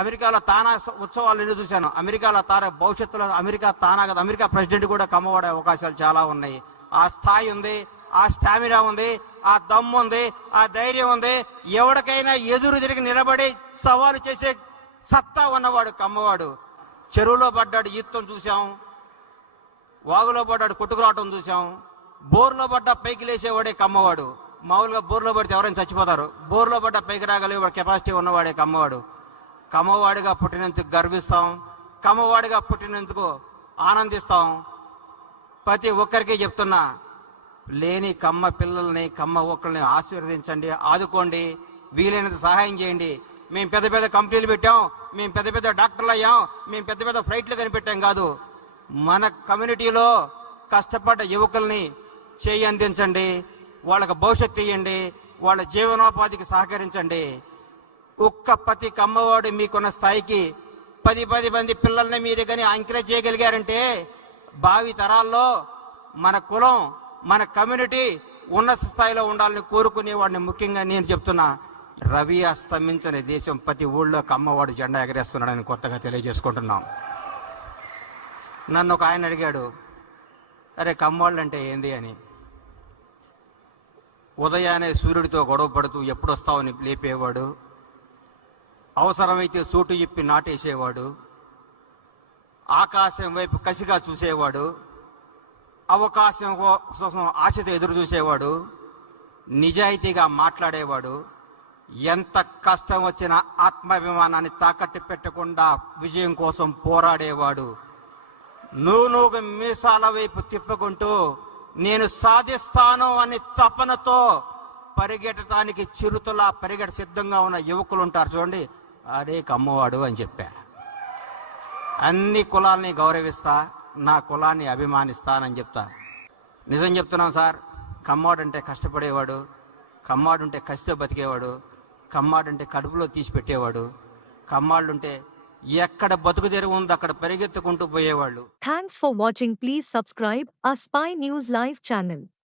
అమెరికాలో తానా ఉత్సవాలు ఎన్ని చూశాను. అమెరికాలో తారా భవిష్యత్తులో అమెరికా తానా కదా అమెరికా ప్రెసిడెంట్ కూడా కమ్మవాడే అవకాశాలు చాలా ఉన్నాయి. ఆ స్థాయి ఉంది ఆ స్టామినా ఉంది ఆ దమ్ము ఉంది ఆ ధైర్యం ఉంది. ఎవరికైనా ఎదురు తిరిగి నిలబడి సవాలు చేసే సత్తా ఉన్నవాడు కమ్మవాడు. చెరువులో పడ్డాడు ఈత్తం చూసాం వాగులో పడ్డాడు కొట్టుకురావటం చూసాం బోర్లో పడ్డ పైకి లేచేవాడే కమ్మవాడు. మామూలుగా బోర్లో పడితే ఎవరైనా చచ్చిపోతారు. బోర్లో పడ్డ పైకి రాగలిగే కెపాసిటీ ఉన్నవాడే కమ్మవాడు. కమ్మవాడిగా పుట్టినందుకు గర్విస్తాం కమ్మవాడిగా పుట్టినందుకు ఆనందిస్తాం. ప్రతి ఒక్కరికి చెప్తున్నా లేని కమ్మ పిల్లల్ని కమ్మ ఒక్కల్ని ఆశీర్వదించండి ఆదుకోండి వీలైనంత సహాయం చేయండి. మేము పెద్ద పెద్ద కంపెనీలు పెట్టాం మేము పెద్ద పెద్ద డాక్టర్లు అయ్యాం మేము పెద్ద పెద్ద ఫ్లైట్లు కనిపెట్టాం కాదు. మన కమ్యూనిటీలో కష్టపడ్డ యువకుల్ని చేయి అందించండి వాళ్ళకి భవిష్యత్తు ఇవ్వండి వాళ్ళ జీవనోపాధికి సహకరించండి. ఒక్క ప్రతి కమ్మవాడు మీకున్న స్థాయికి పది పది మంది పిల్లల్ని మీరు కానీ ఎంకరేజ్ చేయగలిగారంటే భావి తరాల్లో మన కులం మన కమ్యూనిటీ ఉన్నత స్థాయిలో ఉండాలని కోరుకునే వాడిని ముఖ్యంగా నేను చెప్తున్నా. రవి అస్తమించని దేశం ప్రతి ఊళ్ళో కమ్మవాడు జెండా ఎగరేస్తున్నాడని కొత్తగా తెలియజేసుకుంటున్నాం. నన్ను ఒక ఆయన అడిగాడు అరే కమ్మవాళ్ళు అంటే ఏంది అని? ఉదయాన్నే సూర్యుడితో గొడవ పడుతూ ఎప్పుడొస్తావని లేపేవాడు అవసరమైతే సూటు చెప్పి నాటేసేవాడు ఆకాశం వైపు కసిగా చూసేవాడు అవకాశం కోసం ఆశతో ఎదురు చూసేవాడు నిజాయితీగా మాట్లాడేవాడు ఎంత కష్టం వచ్చినా ఆత్మాభిమానాన్ని తాకట్టు పెట్టకుండా విజయం కోసం పోరాడేవాడు. నువ్వు మీసాల వైపు తిప్పుకుంటూ నేను సాధిస్తాను అని తపనతో పరిగెట్టడానికి చిరుతలా పరిగెట సిద్ధంగా ఉన్న యువకులు ఉంటారు చూడండి. అరే కమ్మవాడు అని చెప్పా. అన్ని కులాల్ని గౌరవిస్తా నా కులాన్ని అభిమానిస్తానని చెప్తా. నిజం చెప్తున్నాం సార్ కమ్మాడంటే కష్టపడేవాడు కమ్మాడు ఉంటే కసితో బతికేవాడు కమ్మాడంటే కడుపులో తీసి పెట్టేవాడు కమ్మాళ్ళుంటే ఎక్కడ బతుకు తెరువు ఉందో అక్కడ పరిగెత్తుకుంటూ పోయేవాళ్ళు. Thanks for watching please subscribe a spy news live channel